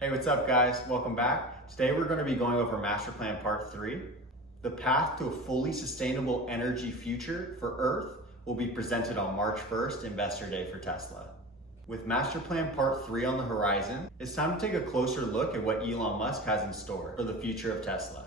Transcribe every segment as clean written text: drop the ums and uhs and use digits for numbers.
Hey, what's up guys? Welcome back. Today we're going to be going over Master Plan Part 3. The path to a fully sustainable energy future for Earth will be presented on March 1st, Investor Day for Tesla. With Master Plan Part 3 on the horizon, it's time to take a closer look at what Elon Musk has in store for the future of Tesla.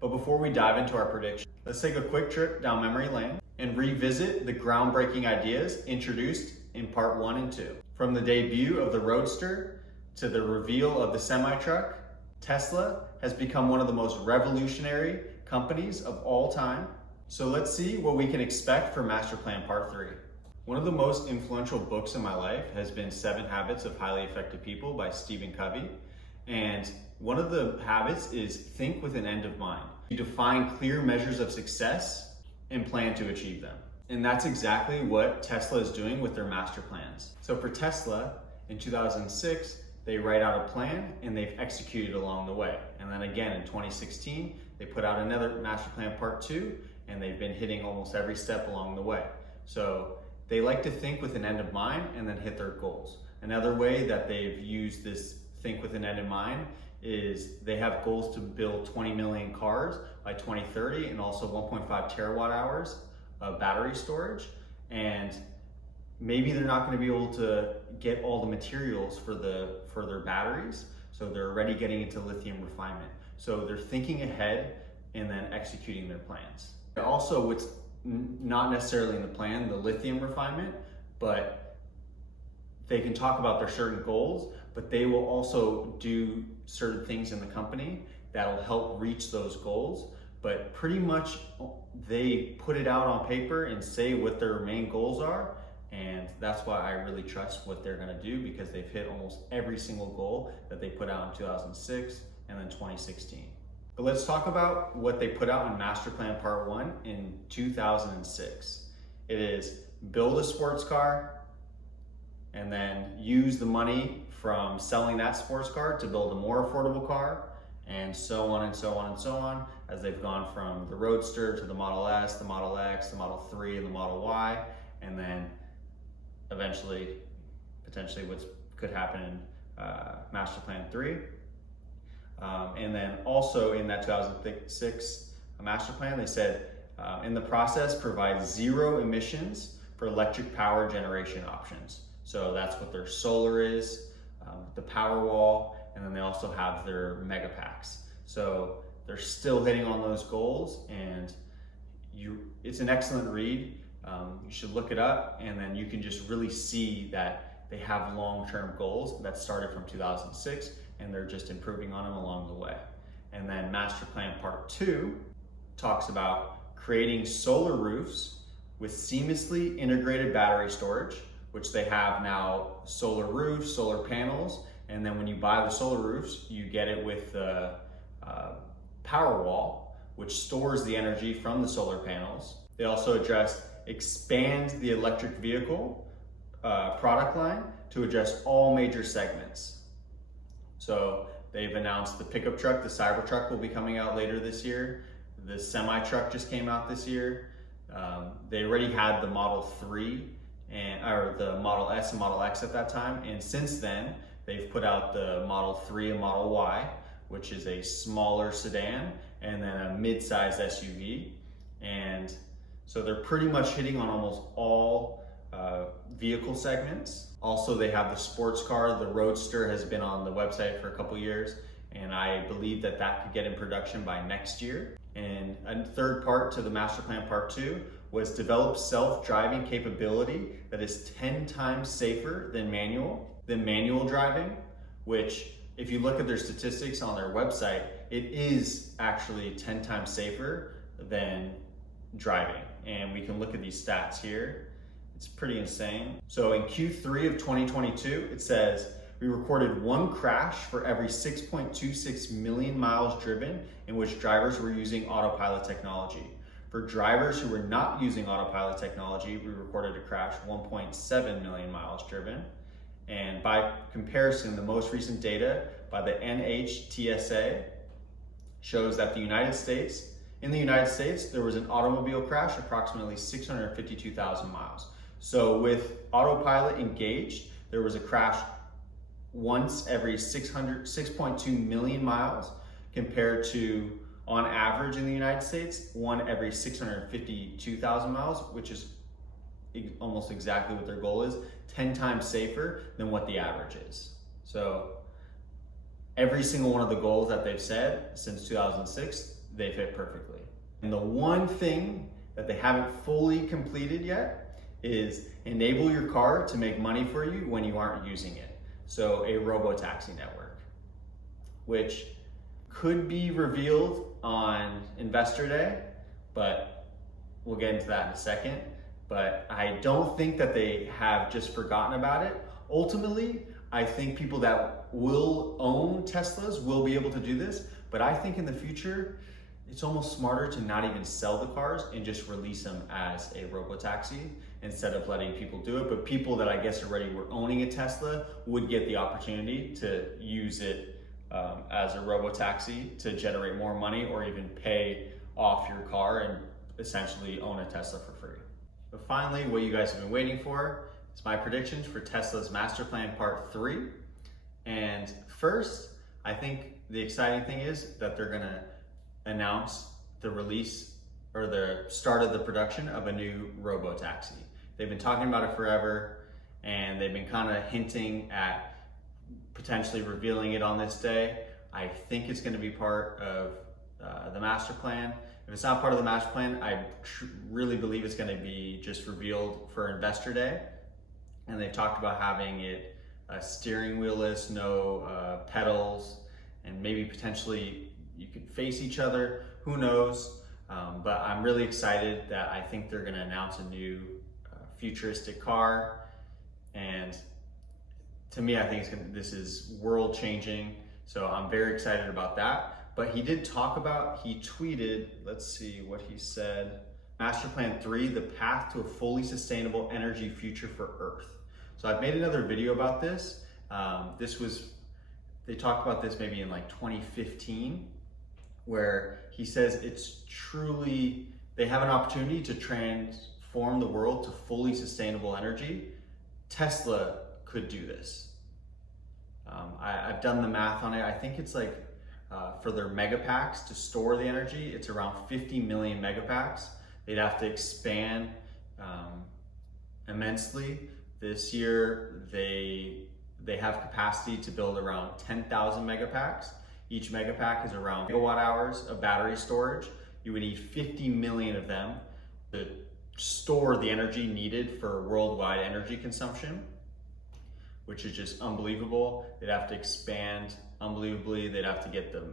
But before we dive into our prediction, let's take a quick trip down memory lane and revisit the groundbreaking ideas introduced in Part 1 and 2. From the debut of the Roadster to the reveal of the semi-truck, Tesla has become one of the most revolutionary companies of all time. So let's see what we can expect for Master Plan Part 3. One of the most influential books in my life has been 7 Habits of Highly Effective People by Stephen Covey. And one of the habits is think with an end in mind. You define clear measures of success and plan to achieve them. And that's exactly what Tesla is doing with their master plans. So for Tesla, in 2006, they write out a plan and they've executed along the way. And then again in 2016, they put out another Master Plan Part 2 and they've been hitting almost every step along the way. So they like to think with an end in mind and then hit their goals. Another way that they've used this think with an end in mind is they have goals to build 20 million cars by 2030 and also 1.5 terawatt hours of battery storage. And maybe they're not going to be able to get all the materials for their batteries, so they're already getting into lithium refinement. So they're thinking ahead and then executing their plans. Also, what's not necessarily in the plan, the lithium refinement, but they can talk about their certain goals, but they will also do certain things in the company that'll help reach those goals. But pretty much they put it out on paper and say what their main goals are. And that's why I really trust what they're gonna do, because they've hit almost every single goal that they put out in 2006 and then 2016. But let's talk about what they put out in Master Plan Part 1 in 2006. It is build a sports car and then use the money from selling that sports car to build a more affordable car, and so on and so on and so on, as they've gone from the Roadster to the Model S, the Model X, the Model 3, and the Model Y, and then eventually, potentially what could happen in Master Plan 3. And then also in that 2006 Master Plan, they said, in the process, provide 0 emissions for electric power generation options. So that's what their solar is, the power wall, and then they also have their mega packs. So they're still hitting on those goals, and it's an excellent read. You should look it up, and then you can just really see that they have long-term goals that started from 2006, and they're just improving on them along the way. And then Master Plan Part 2 talks about creating solar roofs with seamlessly integrated battery storage, which they have now solar roofs, solar panels, and then when you buy the solar roofs, you get it with the power wall, which stores the energy from the solar panels. They also address expand the electric vehicle product line to address all major segments. So they've announced the pickup truck, the Cybertruck will be coming out later this year. The semi-truck just came out this year. They already had the Model 3 or the Model S and Model X at that time. And since then, they've put out the Model 3 and Model Y, which is a smaller sedan, and then a mid-sized SUV. And so they're pretty much hitting on almost all vehicle segments. Also, they have the sports car. The Roadster has been on the website for a couple years, and I believe that could get in production by next year. And a third part to the Master Plan Part 2 was develop self-driving capability that is 10 times safer than manual driving, which if you look at their statistics on their website, it is actually 10 times safer than driving. And we can look at these stats here. It's pretty insane. So in Q3 of 2022, it says, we recorded 1 crash for every 6.26 million miles driven in which drivers were using autopilot technology. For drivers who were not using autopilot technology, we recorded a crash 1.7 million miles driven. And by comparison, the most recent data by the NHTSA shows that in the United States, there was an automobile crash approximately 652,000 miles. So with autopilot engaged, there was a crash once every 6.2 million miles compared to, on average in the United States, one every 652,000 miles, which is almost exactly what their goal is, 10 times safer than what the average is. So every single one of the goals that they've said since 2006, they've hit perfectly. And the one thing that they haven't fully completed yet is enable your car to make money for you when you aren't using it. So a robo-taxi network, which could be revealed on Investor Day, but we'll get into that in a second. But I don't think that they have just forgotten about it. Ultimately, I think people that will own Teslas will be able to do this, but I think in the future, it's almost smarter to not even sell the cars and just release them as a robo-taxi instead of letting people do it. But people that I guess already were owning a Tesla would get the opportunity to use it as a robo-taxi to generate more money, or even pay off your car and essentially own a Tesla for free. But finally, what you guys have been waiting for is my predictions for Tesla's Master Plan Part 3. And first, I think the exciting thing is that they're gonna announce the release or the start of the production of a new robo-taxi. They've been talking about it forever, and they've been kind of hinting at potentially revealing it on this day. I think it's going to be part of the master plan. If it's not part of the master plan, I really believe it's going to be just revealed for Investor Day. And they've talked about having it steering wheelless, no pedals, and maybe potentially you could face each other, who knows? But I'm really excited that I think they're gonna announce a new futuristic car. And to me, I think this is world changing. So I'm very excited about that. But he did talk about, he tweeted, let's see what he said. Master Plan 3, the path to a fully sustainable energy future for Earth. So I've made another video about this. They talked about this maybe in like 2015, where he says it's truly, they have an opportunity to transform the world to fully sustainable energy. Tesla could do this. I've done the math on it. I think it's like, for their megapacks to store the energy, it's around 50 million megapacks. They'd have to expand immensely. This year, they have capacity to build around 10,000 megapacks. Each megapack is around megawatt hours of battery storage. You would need 50 million of them to store the energy needed for worldwide energy consumption, which is just unbelievable. They'd have to expand unbelievably. They'd have to get the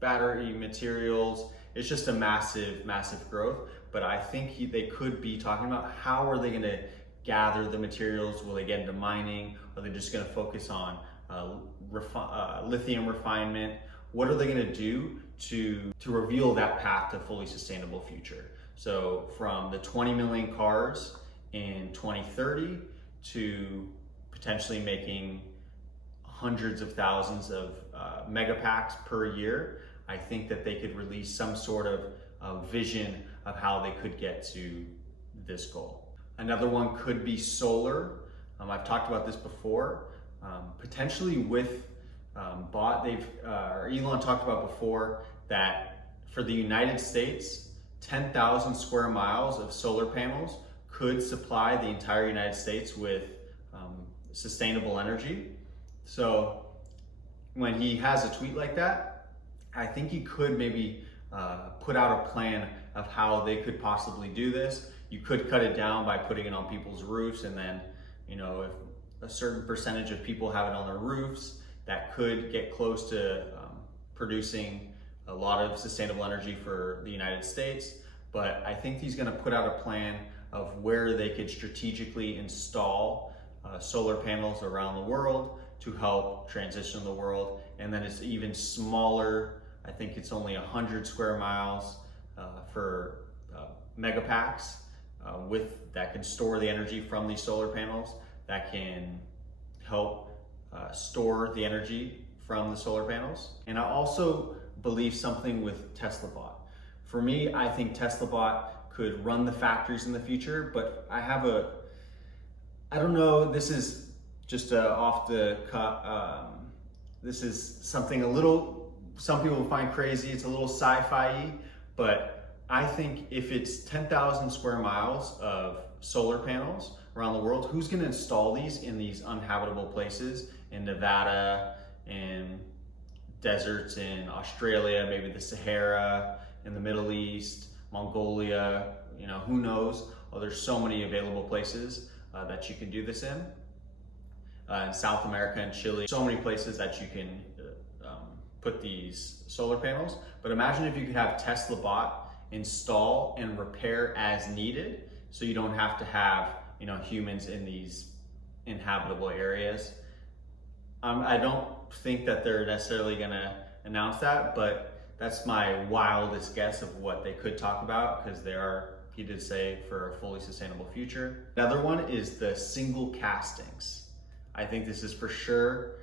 battery materials. It's just a massive, massive growth. But I think they could be talking about how are they gonna gather the materials? Will they get into mining? Are they just gonna focus on lithium refinement? What are they gonna do to reveal that path to fully sustainable future? So from the 20 million cars in 2030 to potentially making hundreds of thousands of megapacks per year, I think that they could release some sort of vision of how they could get to this goal. Another one could be solar. I've talked about this before. Potentially with Elon talked about before that for the United States, 10,000 square miles of solar panels could supply the entire United States with sustainable energy. So when he has a tweet like that, I think he could maybe put out a plan of how they could possibly do this. You could cut it down by putting it on people's roofs, and then, you know, if a certain percentage of people have it on their roofs, that could get close to producing a lot of sustainable energy for the United States. But I think he's gonna put out a plan of where they could strategically install solar panels around the world to help transition the world. And then it's even smaller. I think it's only 100 square miles for megapacks that can store the energy from these solar panels, that can help store the energy from the solar panels. And I also believe something with Tesla Bot. For me, I think Tesla Bot could run the factories in the future, but I don't know, this is Just off the cut, this is something a little, some people find crazy, it's a little sci-fi-y, but I think if it's 10,000 square miles of solar panels around the world, who's gonna install these in these uninhabitable places in Nevada, in deserts in Australia, maybe the Sahara, in the Middle East, Mongolia, you know, who knows? Oh, there's so many available places that you can do this in South America and Chile, so many places that you can put these solar panels. But imagine if you could have Tesla bot install and repair as needed, so you don't have to have, you know, humans in these inhabitable areas. I don't think that they're necessarily gonna announce that, but that's my wildest guess of what they could talk about, because he did say for a fully sustainable future. Another one is the single castings. I think this is for sure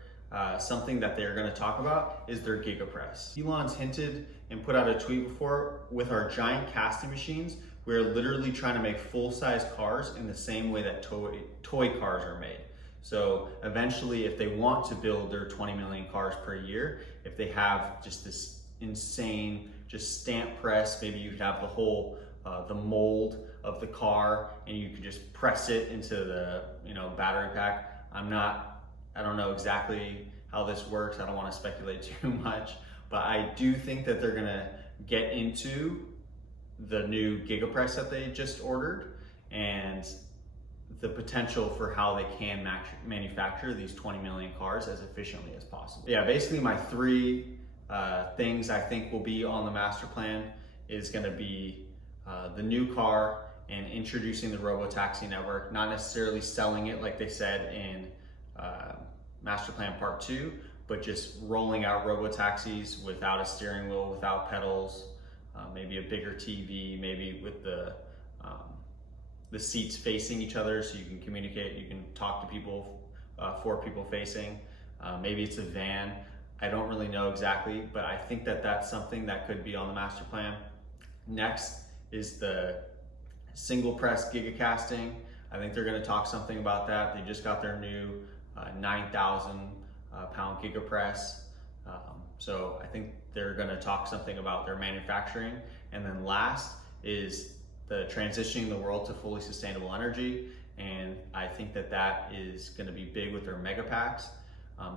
something that they're gonna talk about, is their gigapress. Elon's hinted and put out a tweet before, with our giant casting machines, we're literally trying to make full-size cars in the same way that toy cars are made. So eventually, if they want to build their 20 million cars per year, if they have just this insane, just stamp press, maybe you could have the whole, the mold of the car, and you could just press it into the, you know, battery pack. I don't know exactly how this works. I don't want to speculate too much, but I do think that they're gonna get into the new gigapress that they just ordered, and the potential for how they can manufacture these 20 million cars as efficiently as possible. Yeah, basically my three things I think will be on the master plan is gonna be the new car and introducing the robo-taxi network, not necessarily selling it like they said in master plan part 2, but just rolling out robo-taxis without a steering wheel, without pedals, maybe a bigger TV, maybe with the seats facing each other so you can communicate, you can talk to people, 4 people facing. Maybe it's a van. I don't really know exactly, but I think that that's something that could be on the master plan. Next is the single press gigacasting. I think they're gonna talk something about that. They just got their new 9,000 pound gigapress. So I think they're gonna talk something about their manufacturing. And then last is the transitioning the world to fully sustainable energy. And I think that that is gonna be big with their mega packs.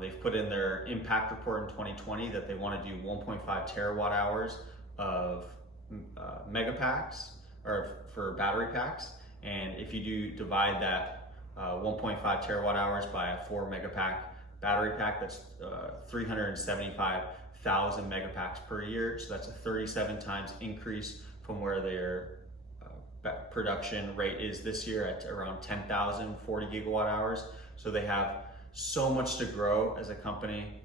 They've put in their impact report in 2020 that they wanna do 1.5 terawatt hours of mega packs, or for battery packs. And if you divide that 1.5 terawatt hours by a 4 megapack battery pack, that's 375,000 megapacks per year. So that's a 37 times increase from where their production rate is this year at around 10,040 gigawatt hours. So they have so much to grow as a company.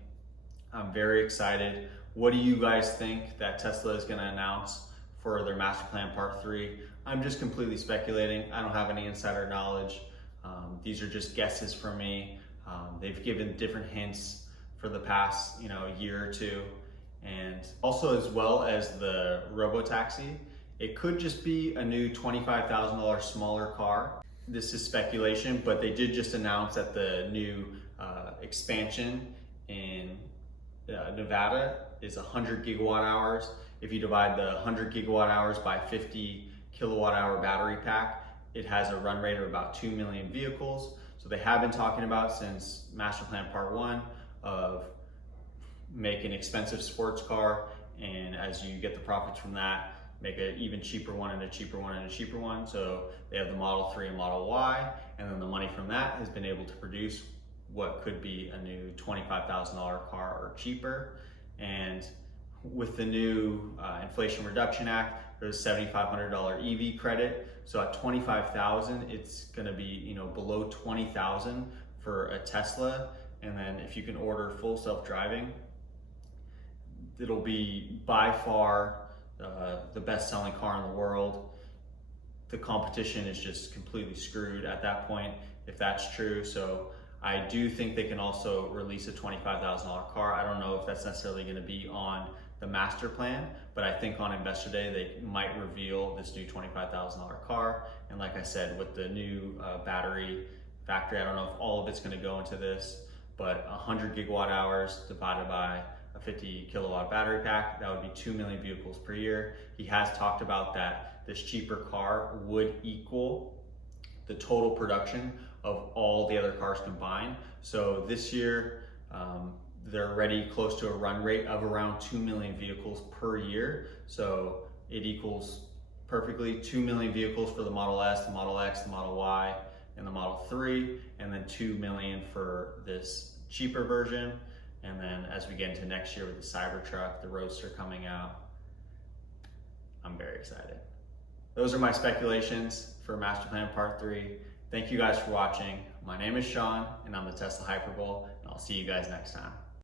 I'm very excited. What do you guys think that Tesla is going to announce for their master plan part 3? I'm just completely speculating. I don't have any insider knowledge. These are just guesses from me. They've given different hints for the past, year or two. And also, as well as the robotaxi, it could just be a new $25,000 smaller car. This is speculation, but they did just announce that the new expansion in Nevada is 100 gigawatt hours. If you divide the 100 gigawatt hours by 50 kilowatt hour battery pack, it has a run rate of about 2 million vehicles. So they have been talking about, since Master Plan Part 1, of make an expensive sports car, and as you get the profits from that, make an even cheaper one and a cheaper one and a cheaper one. So they have the Model 3 and Model Y, and then the money from that has been able to produce what could be a new $25,000 car or cheaper. And with the new Inflation Reduction Act, there's a $7,500 EV credit. So at $25,000, it's gonna be below $20,000 for a Tesla. And then if you can order full self-driving, it'll be by far the best-selling car in the world. The competition is just completely screwed at that point, if that's true. So I do think they can also release a $25,000 car. I don't know if that's necessarily gonna be on the master plan, but I think on Investor Day, they might reveal this new $25,000 car. And like I said, with the new battery factory. I don't know if all of it's going to go into this, but 100 gigawatt hours divided by a 50 kilowatt battery pack, that would be 2 million vehicles per year. He has talked about that this cheaper car would equal the total production of all the other cars combined. So this year, they're already close to a run rate of around 2 million vehicles per year. So it equals perfectly 2 million vehicles for the Model S, the Model X, the Model Y, and the Model 3, and then 2 million for this cheaper version. And then as we get into next year with the Cybertruck, the Roadster coming out, I'm very excited. Those are my speculations for Master Plan Part 3. Thank you guys for watching. My name is Sean, and I'm the Tesla Hyperbole, and I'll see you guys next time.